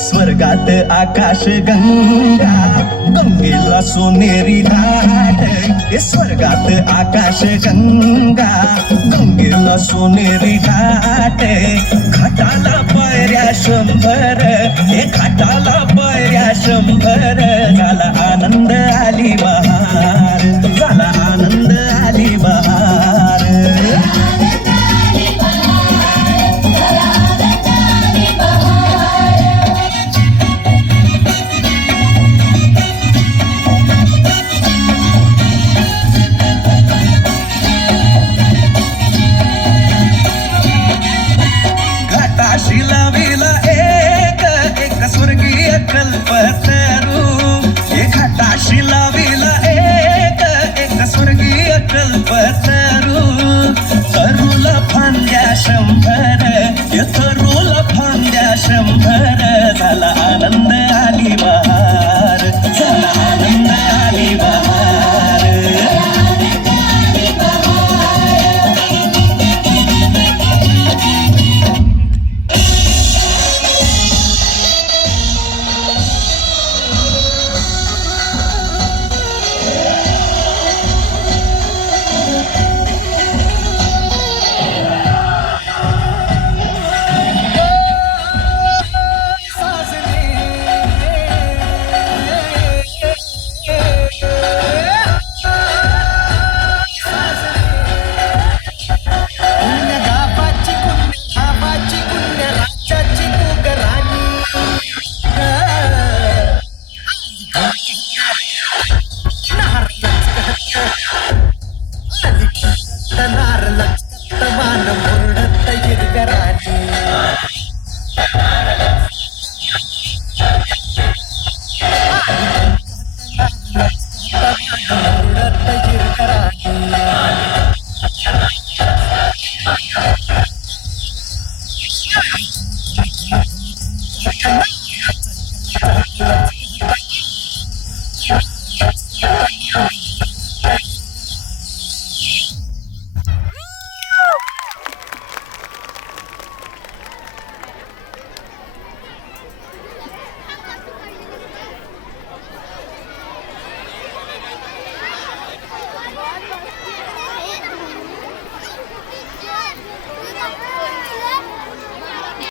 स्वर्गात आकाश गंगा, गंगेला सोनेरी घाट. हे स्वर्गात आकाश गंगा, गंगेला सोनेरी घाट. घाटाला पायऱ्या 100, हे घाटाला पायऱ्या 100. झाला आनंद आली बहार, झाला आनंद आली बहार. घाटाशी लाविला एक स्वर्गीय कल्पतरू. हे घाटाशी लाविला एक स्वर्गीय कल्पतरू. तरुला फांद्या 100, हे तरुला फांद्या 100. झाला आनंद आली बहार, झाला आनंद आली बहार.